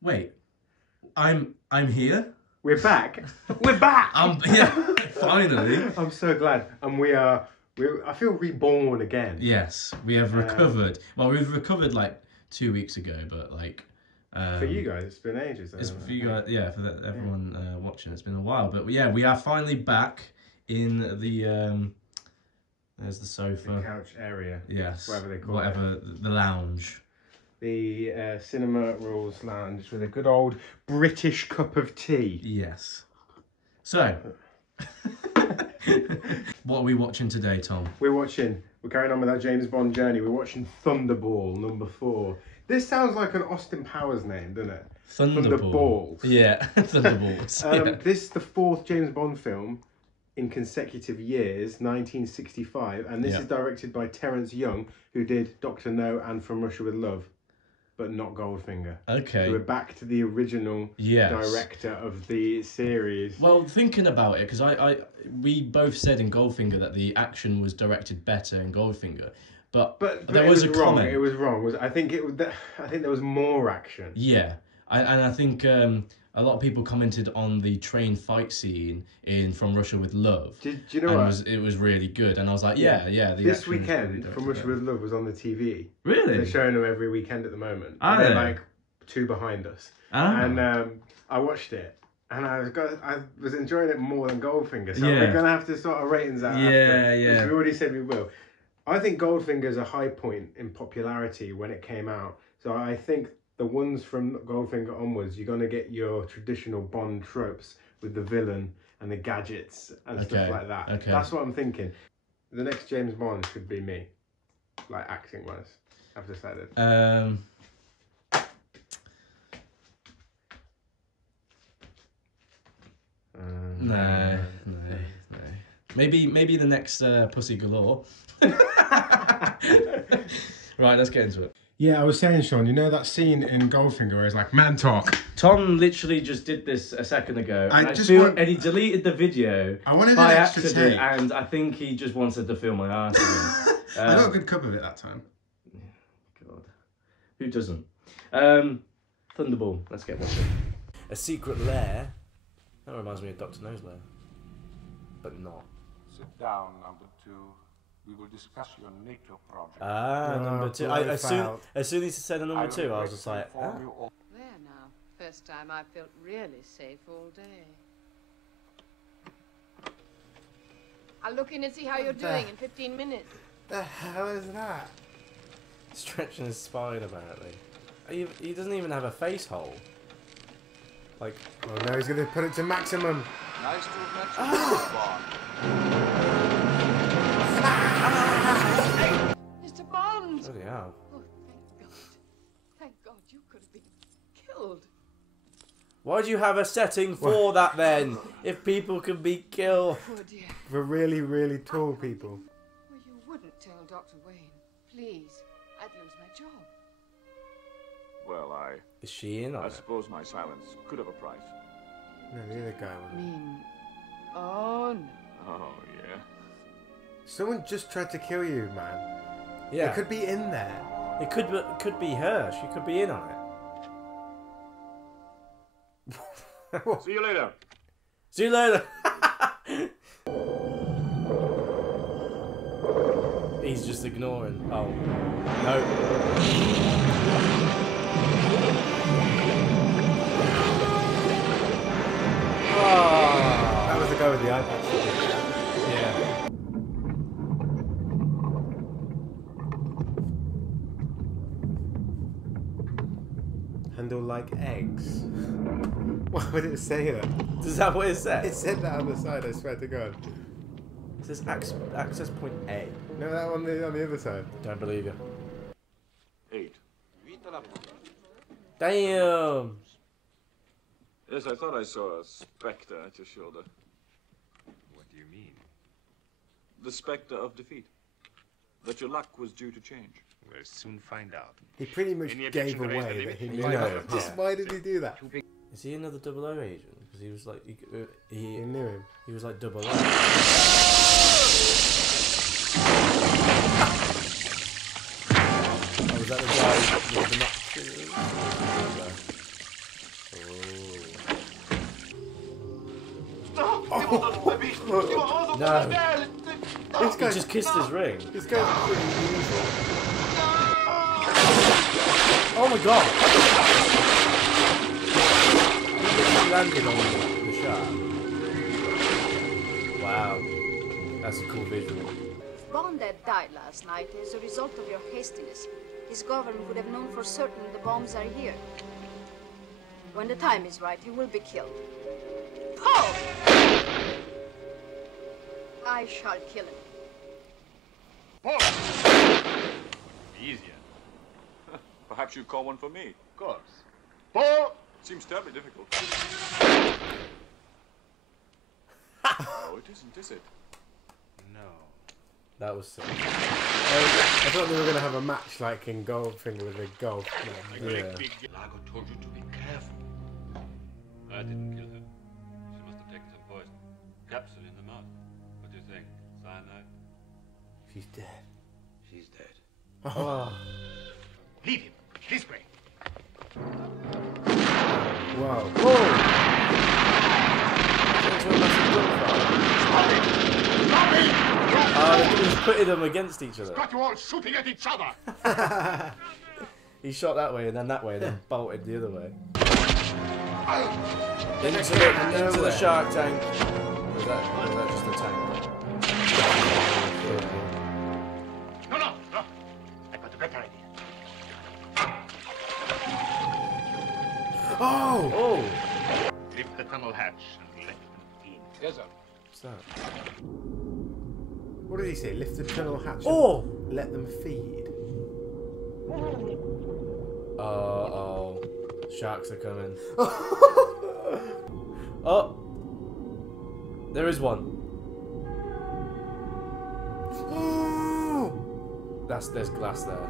Wait, I'm here. We're back. We're back. Yeah, finally. I'm so glad, and I feel reborn again. Yes, we have recovered. Well, we've recovered like 2 weeks ago, but like. For you guys, it's been ages. It's for you guys, yeah. For everyone watching, it's been a while, but yeah, we are finally back in the. There's the sofa, the couch area. Yes, whatever they call it. The lounge. The Cinema Rules Lounge with a good old British cup of tea. Yes. So, what are we watching today, Tom? We're carrying on with our James Bond journey. We're watching Thunderball #4. This sounds like an Austin Powers name, doesn't it? Thunderballs. Yeah, Thunderballs. This is the 4th James Bond film in consecutive years, 1965, and this is directed by Terence Young, who did Dr. No and From Russia with Love, but not Goldfinger. Okay. So we're back to the original director of the series. Well, thinking about it, because we both said in Goldfinger that the action was directed better in Goldfinger, but there was a comment. It was wrong. I think there was more action. Yeah, and I think a lot of people commented on the train fight scene in From Russia with Love. Do you know what? It was really good, and I was like, yeah. This weekend, From Russia with Love was on the TV. Really? They're showing them every weekend at the moment. Are they're they? like 2 behind us. Ah. And I watched it. And I was enjoying it more than Goldfinger. So we're going to have to sort of ratings out after. Which we already said we will. I think Goldfinger's a high point in popularity when it came out. So I think the ones from Goldfinger onwards, you're going to get your traditional Bond tropes with the villain and the gadgets and stuff like that. Okay. That's what I'm thinking. The next James Bond should be me. Like acting-wise. I've decided. No. Maybe the next Pussy Galore. Right, let's get into it. Yeah, I was saying, Sean, you know that scene in Goldfinger where it's like, man talk. Tom literally just did this a second ago, and he deleted the video by accident, and I think he just wanted to feel my ass again. I got a good cup of it that time. God, who doesn't? Thunderball, let's get watching. A secret lair. That reminds me of Dr. No's lair, but not. Sit down, #2. We will discuss your NATO project. Number 2. As soon as he said the number 2, I was just like, There now. First time I felt really safe all day. I'll look in and see how you're doing in 15 minutes. The hell is that? Stretching his spine, apparently. He doesn't even have a face hole. Like, oh no, he's going to put it to maximum. Nice to have met you, Mr. Bond! bloody hell. Oh, thank God. Thank God you could have been killed. Why do you have a setting for that then? If people can be killed. Oh dear. For really, really tall people. Well, you wouldn't tell Dr. Wayne. Please. I'd lose my job. Well, Is she in on I it? suppose my silence could have a price. No, the other guy was. Oh no. Oh, yeah? Someone just tried to kill you, man. Yeah. It could be in there. It could be her. She could be in on it. See you later. See you later. He's just ignoring. Oh. No. That was the guy with the iPad. Yeah. Handle like eggs. Why would it say that? Is that what it said? It said that on the side, I swear to God. It says access point A. No, that on the other side. Don't believe you. 8. Damn. Yes, I thought I saw a spectre at your shoulder. What do you mean? The spectre of defeat. That your luck was due to change. We'll soon find out. He pretty much Any gave objection to raise the away that limit? he knew. Yeah. Just why did he do that? Is he another 00 agent? Because he was like He knew him. he was like 00. Oh, was that the guy with the nut? No. This guy just kissed his ring. This guy's pretty evil. Oh my god! He landed on the shark. Wow. That's a cool visual. If Bond had died last night as a result of your hastiness, his government would have known for certain the bombs are here. When the time is right, he will be killed. Poe! I shall kill him. Easier. Perhaps you'd call one for me. Of course. Paul! Seems terribly difficult. Oh, it isn't, is it? No. That was sick. I thought they were going to have a match like in Goldfinger with a golf. Yeah. Largo told you to be careful. I didn't kill her. She must have taken some poison. Capsule in the mouth. What do you think? Cyanide? She's dead. She's dead. Oh. Leave him. This way. Wow. He was putting them against each other. Got you all shooting at each other. He shot that way and then that way and then bolted the other way. Into the shark tank. Was that just a tank? No. I've got a better idea. Oh! Lift the tunnel hatch and let them in. Yes, sir. What's that? What did he say? Lift the tunnel hatch Oh! and let them feed. Oh. Sharks are coming. Oh! There is one. There's glass there.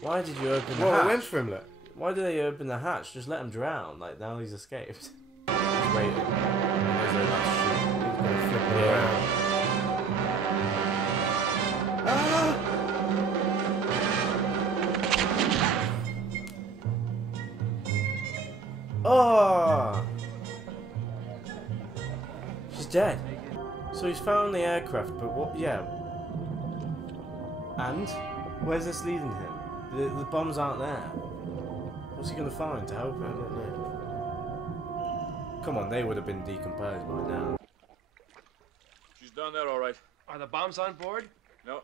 Why did you open the hatch? Well, it went for him, look. Why did they open the hatch? Just let him drown. Like, now he's escaped. He's waiting. He's gonna flip him around. Oh! She's dead. So he's found the aircraft, but what? Yeah. And where's this leading him? The bombs aren't there. What's he gonna find to help him? I don't know. Come on, they would have been decomposed by now. She's down there, all right. Are the bombs on board? No.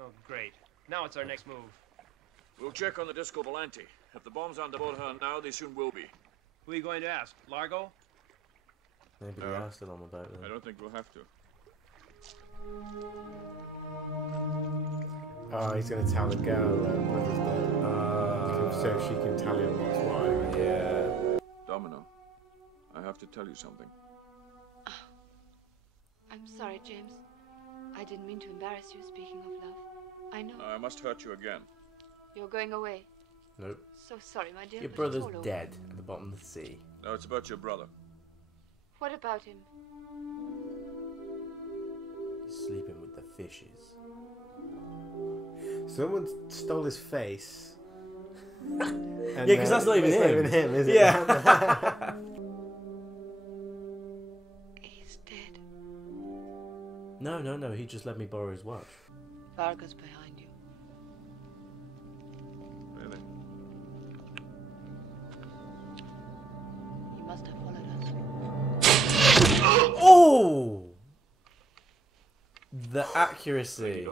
Oh, great. Now it's our next move. We'll check on the Disco Volante. If the bombs aren't aboard her now, they soon will be. Who are you going to ask? Largo? Maybe they are still on the boat I then. don't think we'll have to. Oh, he's going to tell the girl brother's dead. So she can tell him what's what. Yeah. Domino, I have to tell you something. Oh, I'm sorry, James. I didn't mean to embarrass you speaking of love. I know. I must hurt you again. You're going away. Nope. So sorry, my dear. Your but brother's it's all over. dead at the bottom of the sea. No, it's about your brother. What about him? He's sleeping with the fishes. Someone stole his face. Yeah, because that's not even it's him. Not even him, is it? Yeah. He's dead. No. He just let me borrow his watch. Varga's behind you. Really? He must have followed us. Oh! The accuracy.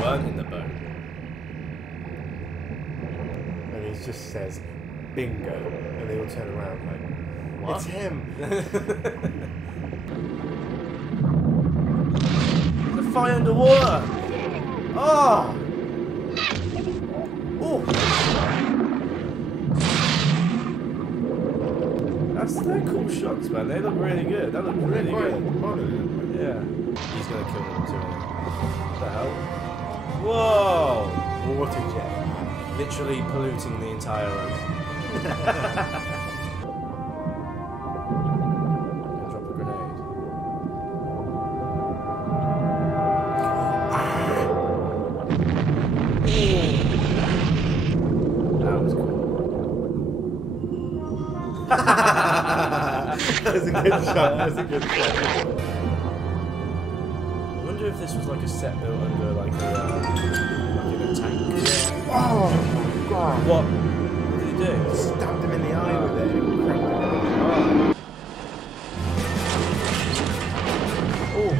Weren't in the boat. And he just says, bingo. And they all turn around like, What? it's him. The fire underwater! Oh! Oh! They're cool shots, man. They look really good. That looks really good. Yeah. He's gonna kill them too. What the hell? Whoa! Water jet. Literally polluting the entire ocean. Drop a grenade. That's a good shot. That's a good shot. I wonder if this was like a set built under like a in a tank. Oh my god! What did he do? Stabbed him in the eye with it. Oh.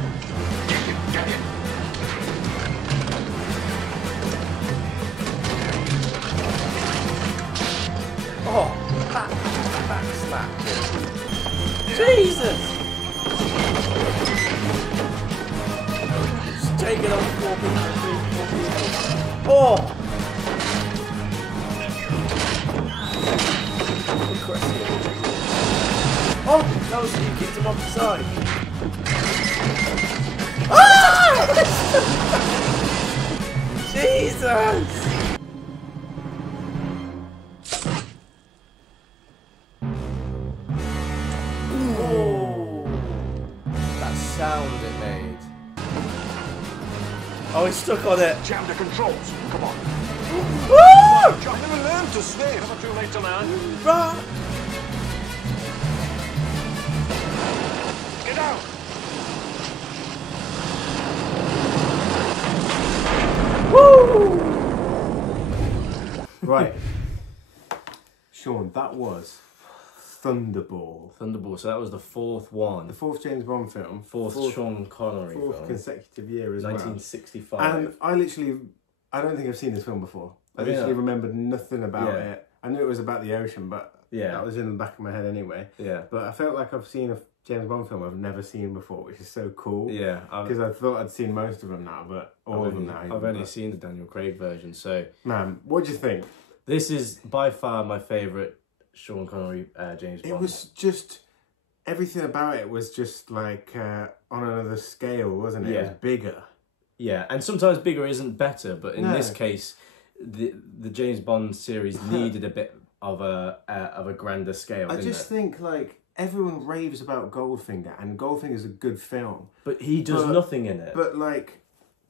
Oh, back slap. Jesus! Just take it on 4 people. Oh! Oh! That was you kicked him off the side. Ah! Jesus! Sound it made. Oh, he's stuck on it. Jam the controls. Come on. Woo! John, never learned to swim. Never too late to learn. Run! Get out. Woo! Right. Sean, that was Thunderball. Thunderball, so that was the 4th one. The 4th James Bond film. 4th Sean Connery 4th film. consecutive year as 1965. well. And I don't think I've seen this film before. I literally remembered nothing about it. I knew it was about the ocean, but that was in the back of my head anyway. Yeah. But I felt like I've seen a James Bond film I've never seen before, which is so cool. Yeah. Because I thought I'd seen most of them now, but all of them now. I've only seen the Daniel Craig version, so... Man, what do you think? This is by far my favourite Sean Connery James Bond. It was just... Everything about it was just like on another scale, wasn't it? Yeah. It was bigger. Yeah, and sometimes bigger isn't better, but in this case, the James Bond series needed a bit of a grander scale. I just think like everyone raves about Goldfinger, and Goldfinger's a good film, but he does nothing in it. But like,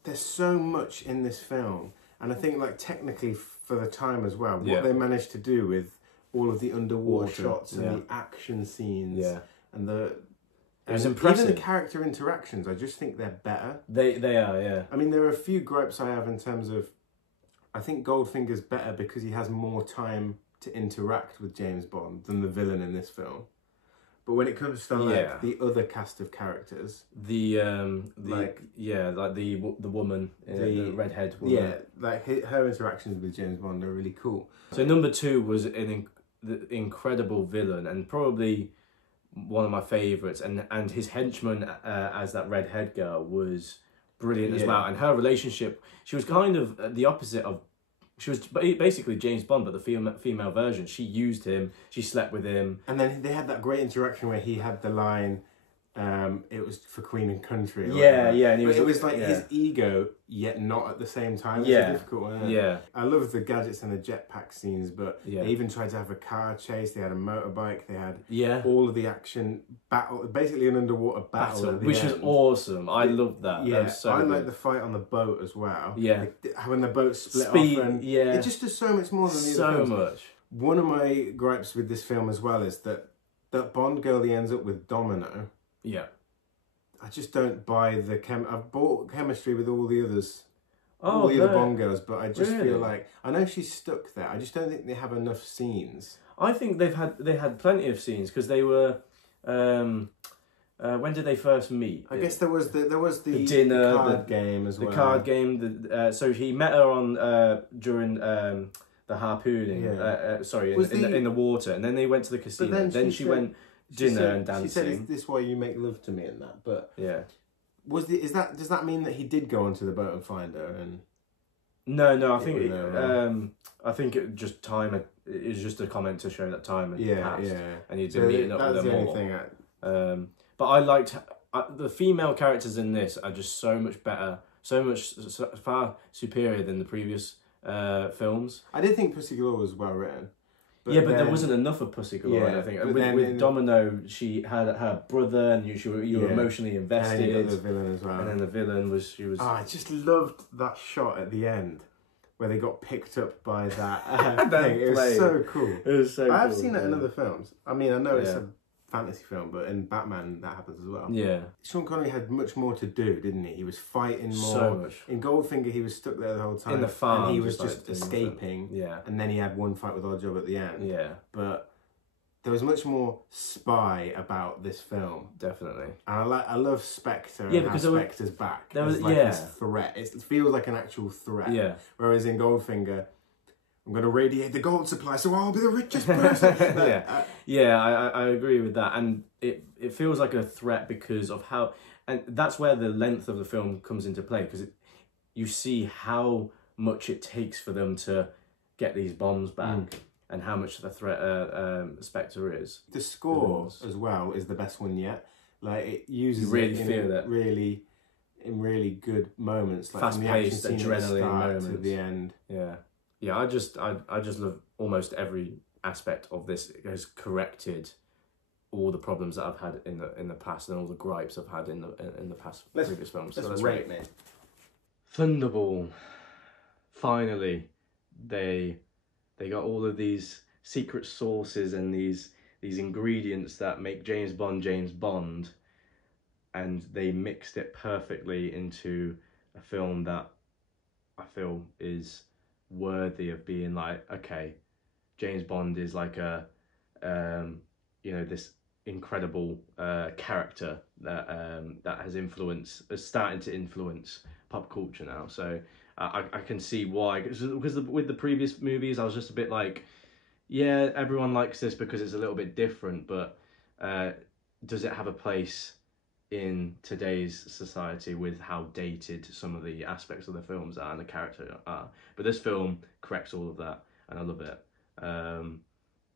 there's so much in this film, and I think like technically for the time as well, what they managed to do with all of the underwater shots and the action scenes, and it was impressive. Even the character interactions, I just think they're better. They are, yeah. I mean, there are a few gripes I have in terms of, I think Goldfinger's better because he has more time to interact with James Bond than the villain in this film. But when it comes to like the other cast of characters, the woman, the redhead woman, like her interactions with James Bond are really cool. So number 2 was the incredible villain, and probably one of my favourites, and his henchman as that redhead girl was brilliant as well. And her relationship, she was kind of the opposite of. She was basically James Bond, but the female version. She used him. She slept with him. And then they had that great interaction where he had the line, it was for Queen and Country. And it was like his ego, yet not at the same time. It was a difficult one. I love the gadgets and the jetpack scenes, but they even tried to have a car chase. They had a motorbike. They had all of the action battle, basically an underwater battle which was awesome. I loved that. Yeah, that was so I good. like the fight on the boat as well. Yeah, like, when the boat split off, and it just does so much more than the other films. much. One of my gripes with this film as well is that Bond girl he ends up with, Domino. Yeah. I just don't buy the I've bought chemistry with all the others, all the other Bond girls, but I just feel like I know she's stuck there. I just don't think they have enough scenes. I think they had plenty of scenes because they were. When did they first meet? I guess there was the dinner, the card game as well. The card game. So he met her on during the harpooning. In the water, and then they went to the casino. Then she went. Dinner and dancing. She said, "Is this why you make love to me?" And that, but does that mean that he did go onto the boat and find her? And no, I think it just time. It was just a comment to show that time had passed, and he'd been meeting up with them all. But I liked the female characters in this are just so much better, far superior than the previous films. I did think Pussy Galore was well written. But there wasn't enough of Pussy Galore, I think. With Domino, she had her brother, and you were emotionally invested. And the villain as well. And then the villain was... I just loved that shot at the end. where they got picked up by that thing. It was so cool. It was so cool. I've seen it in other films. I mean, I know it's a fantasy film, but in Batman that happens as well. Yeah. Sean Connery had much more to do, didn't he? He was fighting more. So much. In Goldfinger, he was stuck there the whole time. In the farm. And he was just escaping. Yeah. And then he had one fight with Oddjob at the end. Yeah. But there was much more spy about this film. Definitely. And I love Spectre and how Spectre's back. There was this threat. It feels like an actual threat. Yeah. Whereas in Goldfinger, I'm going to radiate the gold supply, so I'll be the richest person. I agree with that. And it feels like a threat because of how... And that's where the length of the film comes into play, because you see how much it takes for them to get these bombs back. And how much the threat Spectre is. The score as well is the best one yet. Like it uses really in really good moments, like fast-paced, adrenaline moments to the end. Yeah. I just love almost every aspect of this. It has corrected all the problems that I've had in the past and all the gripes I've had in the past previous films. Let's rate it. Thunderball. Finally, they got all of these secret sauces and these ingredients that make James Bond, and they mixed it perfectly into a film that I feel is worthy of being like, okay, James Bond is like a this incredible character that is starting to influence pop culture now. So I can see why, because with the previous movies I was just a bit like, yeah, everyone likes this because it's a little bit different, but does it have a place in today's society with how dated some of the aspects of the films are and the character are? But this film corrects all of that, and I love it.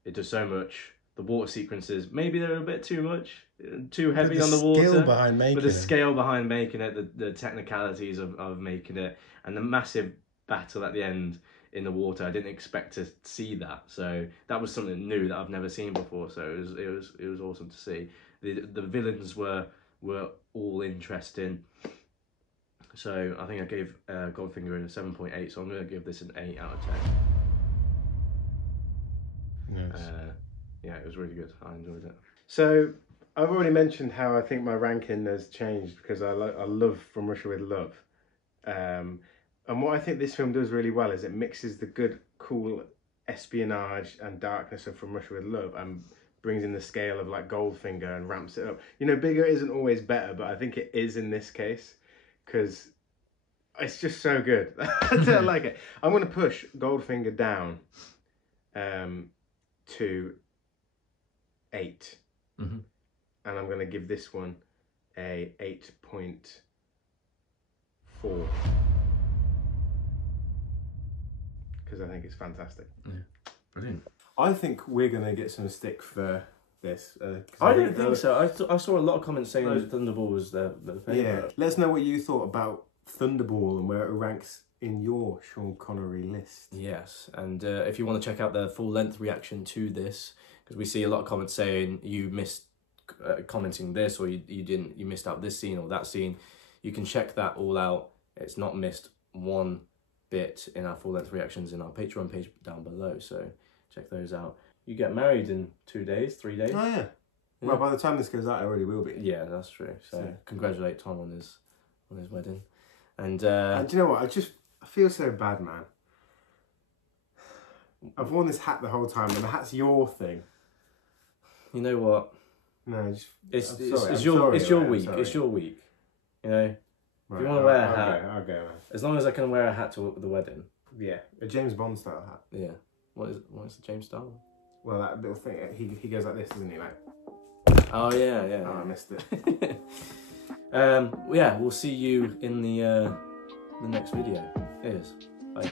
It does so much. The water sequences, maybe they're a bit too heavy on the water. But the scale behind making it, the technicalities of making it, and the massive battle at the end in the water, I didn't expect to see that. So that was something new that I've never seen before. So it was awesome to see. The villains were all interesting. So I think I gave Goldfinger a 7.8. So I'm going to give this an 8 out of 10. Yes. Yeah, it was really good. I enjoyed it. So I've already mentioned how I think my ranking has changed because I love From Russia with Love. And what I think this film does really well is it mixes the good, cool espionage and darkness of From Russia with Love and brings in the scale of like Goldfinger and ramps it up. You know, bigger isn't always better, but I think it is in this case because it's just so good. I like it. I'm going to push Goldfinger down to 8. And I'm going to give this one a 8.4 because I think it's fantastic. Yeah, brilliant. I think we're going to get some stick for this. I don't think so. I saw a lot of comments saying that Thunderball was the favourite. Yeah, let us know what you thought about Thunderball and where it ranks in your Sean Connery list. Yes, and if you want to check out the full-length reaction to this, because we see a lot of comments saying you missed commenting this, or you missed out this scene or that scene, you can check that all out. It's not missed one bit in our full-length reactions in our Patreon page down below, so check those out. You get married in 2 days, 3 days. Oh yeah. Well, by the time this goes out, it already will be. Yeah, that's true. So congratulate Tom on his wedding. And do you know what? I feel so bad, man. I've worn this hat the whole time, and the hat's your thing. You know what? No, it's your week. It's your week. You know, if you want to wear a hat, I'll go. As long as I can wear a hat to the wedding. Yeah, a James Bond style hat. Yeah. What is the James style? Well, that little thing. He goes like this, doesn't he? Like. Oh yeah. Oh, I missed it. Yeah, we'll see you in the next video. Cheers. Bye.